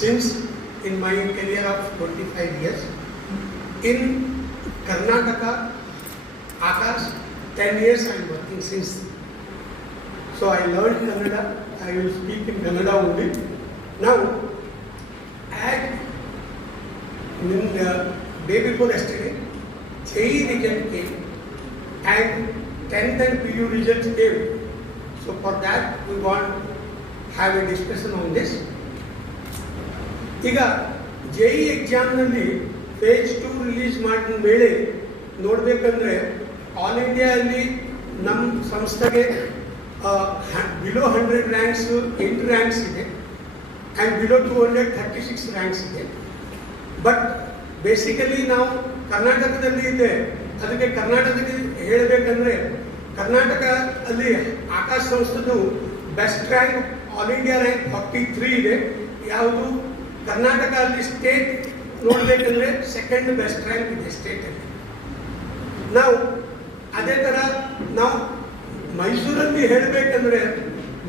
since in my career of 25 years. In Karnataka, Akash, 10 years I am working since. So I learned Kannada. I will speak in Kannada only. Now, day before yesterday, JEE result came and 10th and PU results came. So for that we want to have a discussion on this. ಈಗ JEE ಎಕ್ಸಾಮ್ನಲ್ಲಿ phase 2 release ಮಾಡಿದ ಮೇಲೆ ನೋಡಬೇಕಂದ್ರೆ all ಇಂಡಿಯಾದಲ್ಲಿ ನಮ್ಮ ಸಂಸ್ಥೆಗೆ below 100 ranks 8 ranks ಇದೆ and below 236 ranks ಇದೆ. ಬಟ್ ಬೇಸಿಕಲಿ ನಾವು ಕರ್ನಾಟಕದಲ್ಲಿ ಇದೆ. ಅದಕ್ಕೆ ಕರ್ನಾಟಕದಲ್ಲಿ ಹೇಳಬೇಕಂದ್ರೆ ಕರ್ನಾಟಕ ಅಲ್ಲಿ ಆಕಾಶ್ ಸಂಸ್ಥೆದು best rank all India rank 43 ಇದೆ. ಯಾವುದು ಕರ್ನಾಟಕ ಅಲ್ಲಿ ಸ್ಟೇಟ್ ನೋಡಬೇಕಂದ್ರೆ ಸೆಕೆಂಡ್ ಬೆಸ್ಟ್ ರ್ಯಾಂಕ್ ಇದೆ ಸ್ಟೇಟಲ್ಲಿ. ನಾವು ಅದೇ ಥರ ನಾವು ಮೈಸೂರಲ್ಲಿ ಹೇಳಬೇಕಂದ್ರೆ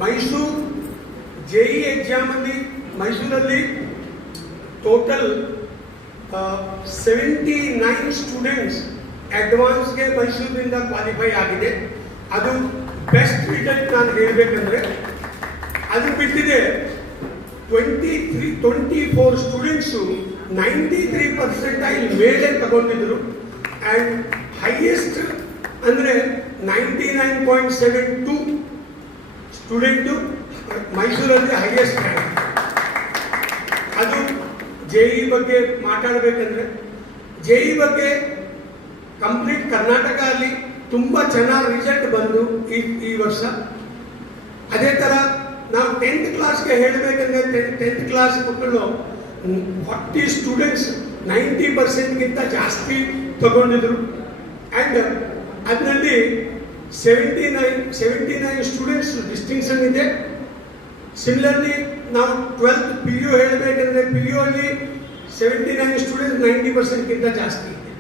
ಮೈಸೂರು JEE ಎಕ್ಸಾಮಲ್ಲಿ ಮೈಸೂರಲ್ಲಿ ಟೋಟಲ್ 79 ಸ್ಟೂಡೆಂಟ್ಸ್ ಅಡ್ವಾನ್ಸ್ಗೆ ಮೈಸೂರಿನಿಂದ ಕ್ವಾಲಿಫೈ ಆಗಿದೆ. ಅದು ಬೆಸ್ಟ್ ರಿಸಲ್ಟ್ ನಾನು ಹೇಳಬೇಕಂದ್ರೆ ಅದು ಬಿಟ್ಟಿದೆ 24 ಸ್ಟೂಡೆಂಟ್ಸು 93% ಮೇಲೆ ತಗೊಂಡಿದ್ರು ಆ್ಯಂಡ್ ಹೈಯೆಸ್ಟ್ ಅಂದರೆ 99.72 ಸ್ಟೂಡೆಂಟು ಮೈಸೂರಲ್ಲಿ ಹೈಯೆಸ್ಟ್ ರ್ಯಾಂಕ್. ಅದು JEE ಬಗ್ಗೆ ಮಾತಾಡಬೇಕಂದ್ರೆ JEE ಬಗ್ಗೆ ಕಂಪ್ಲೀಟ್ ಕರ್ನಾಟಕ ಅಲ್ಲಿ ತುಂಬ ಚೆನ್ನಾಗಿ ರಿಸಲ್ಟ್ ಬಂದು ಈ ವರ್ಷ. ಅದೇ ಥರ ನಾವು 10th ಕ್ಲಾಸ್ಗೆ ಹೇಳಬೇಕಂದ್ರೆ 10th ಕ್ಲಾಸ್ ಮಕ್ಕಳು 40 ಸ್ಟೂಡೆಂಟ್ಸ್ 90%ಗಿಂತ ಜಾಸ್ತಿ ತಗೊಂಡಿದ್ರು ಆ್ಯಂಡ್ ಅದರಲ್ಲಿ 79 ಸ್ಟೂಡೆಂಟ್ಸ್ ಡಿಸ್ಟಿಂಕ್ಷನ್ ಇದೆ. ಸಿಮಿಲರ್ಲಿ ನಾವು 12th PU ಹೇಳಬೇಕಂದ್ರೆ PU ಅಲ್ಲಿ 79 ಸ್ಟೂಡೆಂಟ್ಸ್ 90%ಗಿಂತ ಜಾಸ್ತಿ ಇದೆ.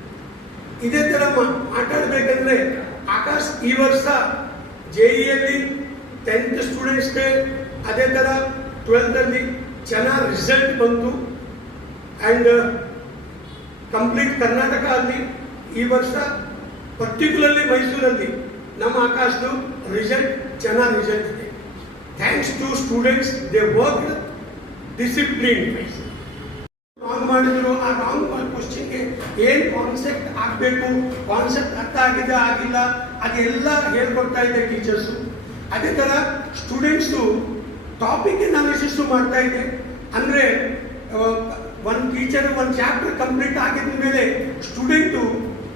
ಇದೇ ಥರ ಮಾತಾಡಬೇಕಂದ್ರೆ ಆಕಾಶ್ ಈ ವರ್ಷ JEEಯಲ್ಲಿ 10th ಸ್ಟೂಡೆಂಟ್ಸ್ಗೆ ಅದೇ ಥರ 12th ಅಲ್ಲಿ ಚೆನ್ನಾಗಿ ರಿಸಲ್ಟ್ ಬಂತು ಆ್ಯಂಡ್ ಕಂಪ್ಲೀಟ್ ಕರ್ನಾಟಕ ಅಲ್ಲಿ ಈ ವರ್ಷ ಪರ್ಟಿಕ್ಯುಲರ್ಲಿ ಮೈಸೂರಲ್ಲಿ ನಮ್ಮ ಆಕಾಶ್ದು ರಿಸಲ್ಟ್ ಚೆನ್ನಾಗಿ ರಿಸಲ್ಟ್ ಇದೆ. Thanks to students, they work discipline. Wrong ಮಾಡಿದ್ರು, ಆ ರಾಂಗ್ ಕ್ವಶನ್ಗೆ ಏನು ಕಾನ್ಸೆಪ್ಟ್ ಆಗಬೇಕು, ಕಾನ್ಸೆಪ್ಟ್ ಅರ್ಥ ಆಗಿದೆ ಆಗಿಲ್ಲ ಅದೆಲ್ಲ ಹೇಳ್ಕೊಡ್ತಾ ಇದೆ ಟೀಚರ್ಸು. ಅದೇ ಥರ ಸ್ಟೂಡೆಂಟ್ಸು ಟಾಪಿಕ್ ಅನಾಲಿಸಿಸ್ಸು ಮಾಡ್ತಾ ಇದೆ. ಅಂದರೆ ಒಂದು ಟೀಚರ್ ಒಂದು ಚಾಪ್ಟರ್ ಕಂಪ್ಲೀಟ್ ಆಗಿದ ಮೇಲೆ ಸ್ಟೂಡೆಂಟು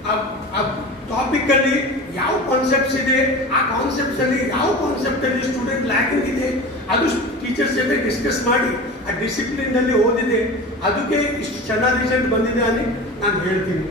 ಆ ಟಾಪಿಕಲ್ಲಿ ಯಾವ ಕಾನ್ಸೆಪ್ಟ್ಸ್ ಇದೆ, ಆ ಕಾನ್ಸೆಪ್ಟ್ಸಲ್ಲಿ ಯಾವ ಕಾನ್ಸೆಪ್ಟಲ್ಲಿ ಸ್ಟೂಡೆಂಟ್ ಲ್ಯಾಕಿಂಗ್ ಇದೆ ಅದು ಟೀಚರ್ಸ್ ಜೊತೆ ಡಿಸ್ಕಸ್ ಮಾಡಿ ಆ ಡಿಸಿಪ್ಲಿನಲ್ಲಿ ಓದಿದೆ. ಅದಕ್ಕೆ ಇಷ್ಟು ಚೆನ್ನಾಗಿ ರಿಸಲ್ಟ್ ಬಂದಿದೆ ಅಲ್ಲಿ ನಾನು ಹೇಳ್ತೀನಿ.